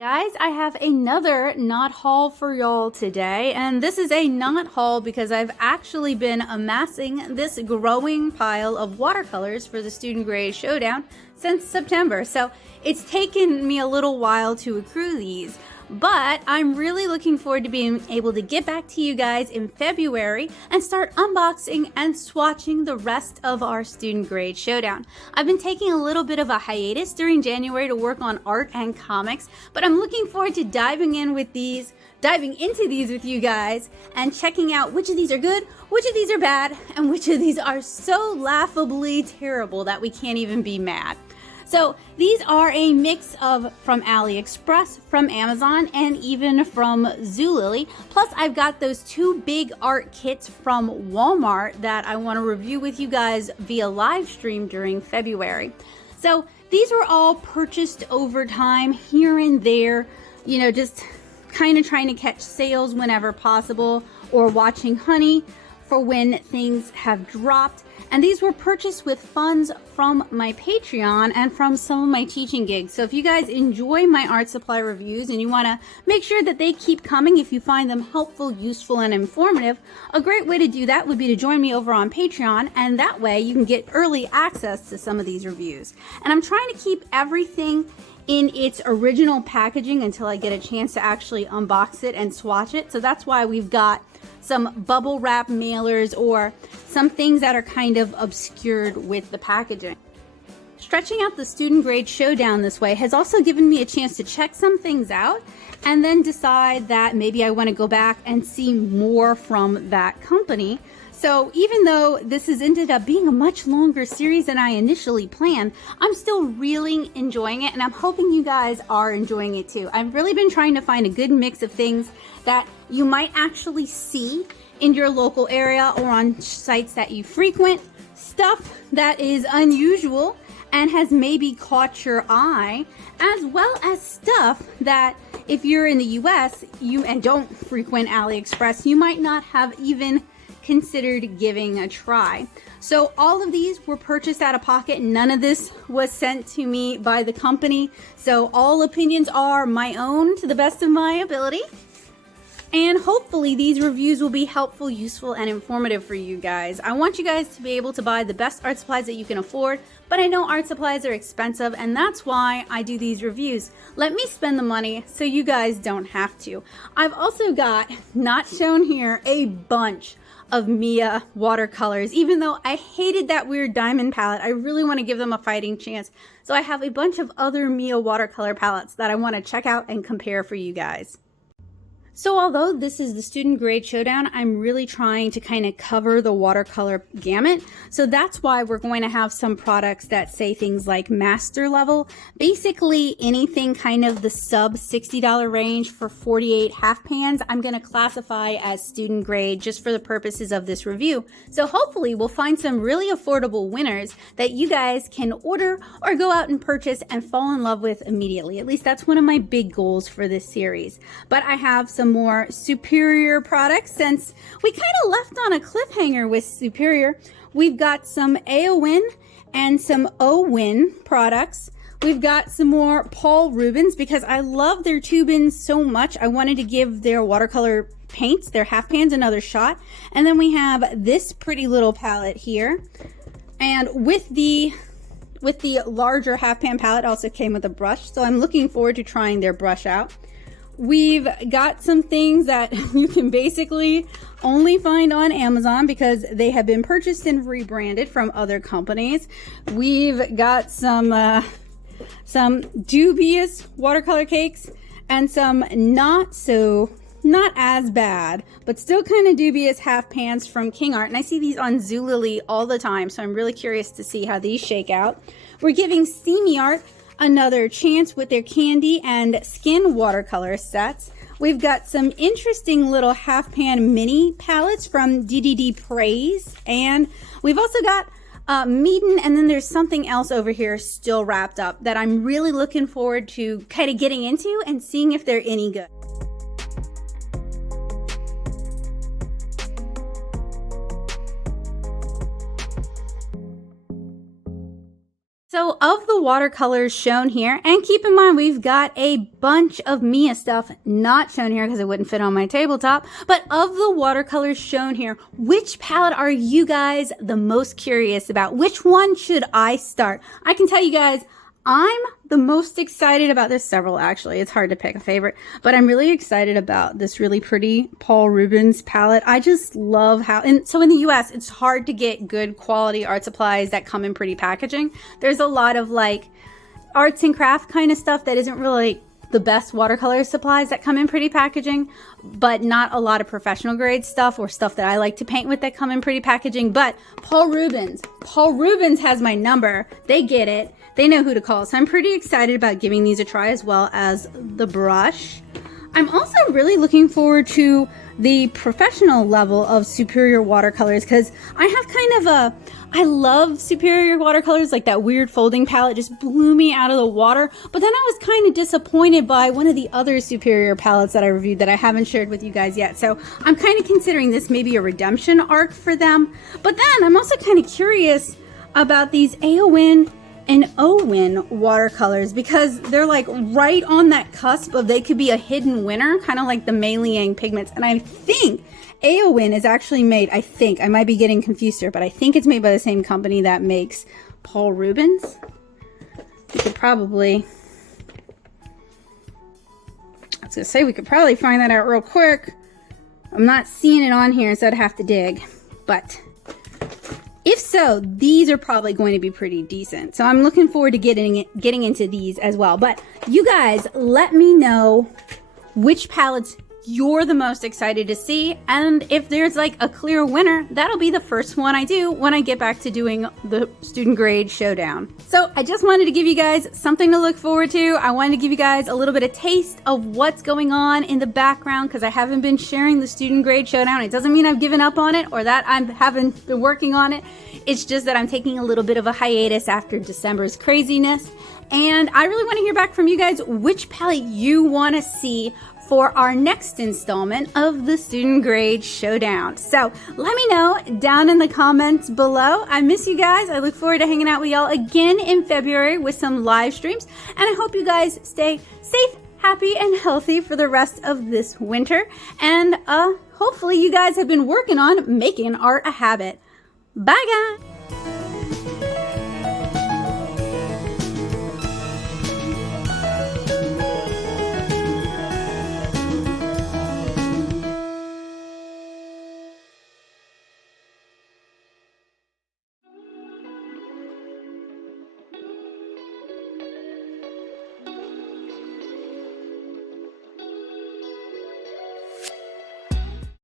Guys, I have another not haul for y'all today, and this is a not haul because I've actually been amassing this growing pile of watercolors for the Student Grade Showdown since September. So it's taken me a little while to accrue these, but I'm really looking forward to being able to get back to you guys in February and start unboxing and swatching the rest of our Student Grade Showdown. I've been taking a little bit of a hiatus during January to work on art and comics, but I'm looking forward to diving into these with you guys and checking out which of these are good, which of these are bad, and which of these are so laughably terrible that we can't even be mad. So these are a mix of from AliExpress, from Amazon, and even from Zulily. Plus I've got those two big art kits from Walmart that I want to review with you guys via live stream during February. So these were all purchased over time here and there, you know, just kind of trying to catch sales whenever possible or watching honey for when things have dropped. And these were purchased with funds from my Patreon and from some of my teaching gigs. So if you guys enjoy my art supply reviews and you want to make sure that they keep coming, if you find them helpful, useful, and informative, a great way to do that would be to join me over on Patreon, and that way you can get early access to some of these reviews. And I'm trying to keep everything in its original packaging until I get a chance to actually unbox it and swatch it. So that's why we've got some bubble wrap mailers or some things that are kind of obscured with the packaging. Stretching out the Student Grade Showdown this way has also given me a chance to check some things out and then decide that maybe I want to go back and see more from that company. So even though this has ended up being a much longer series than I initially planned, I'm still really enjoying it, and I'm hoping you guys are enjoying it too. I've really been trying to find a good mix of things that you might actually see in your local area or on sites that you frequent, stuff that is unusual and has maybe caught your eye, as well as stuff that if you're in the US and don't frequent AliExpress, you might not have even considered giving a try. So all of these were purchased out of pocket. None of this was sent to me by the company. So all opinions are my own to the best of my ability. And hopefully these reviews will be helpful, useful, and informative for you guys. I want you guys to be able to buy the best art supplies that you can afford, but I know art supplies are expensive, and that's why I do these reviews. Let me spend the money so you guys don't have to. I've also got, not shown here, a bunch of Mia watercolors. Even though I hated that weird diamond palette, I really want to give them a fighting chance. So I have a bunch of other Mia watercolor palettes that I want to check out and compare for you guys. So although this is the Student Grade Showdown, I'm really trying to kind of cover the watercolor gamut. So that's why we're going to have some products that say things like master level, basically anything kind of the sub $60 range for 48 half pans, I'm going to classify as student grade just for the purposes of this review. So hopefully we'll find some really affordable winners that you guys can order or go out and purchase and fall in love with immediately. At least that's one of my big goals for this series. But I have some more Superior products since we kind of left on a cliffhanger with Superior. We've got some Aowen and some Owin products. We've got some more Paul Rubens because I love their tubins so much. I wanted to give their watercolor paints, their half pans, another shot. And then we have this pretty little palette here. And with the larger half pan palette also came with a brush. So I'm looking forward to trying their brush out. We've got some things that you can basically only find on Amazon because they have been purchased and rebranded from other companies. We've got some dubious watercolor cakes and some not as bad, but still kind of dubious half pans from King Art. And I see these on Zulily all the time, so I'm really curious to see how these shake out. We're giving SeamiArt another chance with their Candy and Skin watercolor sets. We've got some interesting little half pan mini palettes from DededePraise, and we've also got Meeden, and then there's something else over here still wrapped up that I'm really looking forward to kind of getting into and seeing if they're any good. So of the watercolors shown here, and keep in mind we've got a bunch of Mia stuff not shown here because it wouldn't fit on my tabletop, but of the watercolors shown here, which palette are you guys the most curious about? Which one should I start? I can tell you guys, I'm the most excited about this. Several actually, it's hard to pick a favorite, but I'm really excited about this really pretty Paul Rubens palette. I just love how, and so in the US, it's hard to get good quality art supplies that come in pretty packaging. There's a lot of like arts and craft kind of stuff that isn't really the best watercolor supplies that come in pretty packaging, but not a lot of professional grade stuff or stuff that I like to paint with that come in pretty packaging. But Paul Rubens has my number. They get it. They know who to call. So I'm pretty excited about giving these a try, as well as the brush. I'm also really looking forward to the professional level of Superior watercolors, because I have kind of a, I love Superior watercolors, like that weird folding palette just blew me out of the water. But then I was kind of disappointed by one of the other Superior palettes that I reviewed that I haven't shared with you guys yet. So I'm kind of considering this maybe a redemption arc for them. But then I'm also kind of curious about these Aowen and Owin watercolors, because they're like right on that cusp of they could be a hidden winner, kind of like the Mei Liang pigments. And I think Aowen is actually made, I might be getting confused here, but I think it's made by the same company that makes Paul Rubens. We could probably, I was gonna say we could probably find that out real quick. I'm not seeing it on here, so I'd have to dig, but if so, these are probably going to be pretty decent. So I'm looking forward to getting into these as well. But you guys, let me know which palettes you're the most excited to see. And if there's like a clear winner, that'll be the first one I do when I get back to doing the student grade showdown. So I just wanted to give you guys something to look forward to. I wanted to give you guys a little bit of taste of what's going on in the background, because I haven't been sharing the student grade showdown. It doesn't mean I've given up on it or that I haven't been working on it. It's just that I'm taking a little bit of a hiatus after December's craziness. And I really want to hear back from you guys which palette you want to see for our next installment of the Student Grade Showdown. So let me know down in the comments below. I miss you guys. I look forward to hanging out with y'all again in February with some live streams. And I hope you guys stay safe, happy, and healthy for the rest of this winter. And hopefully you guys have been working on making art a habit. Bye guys!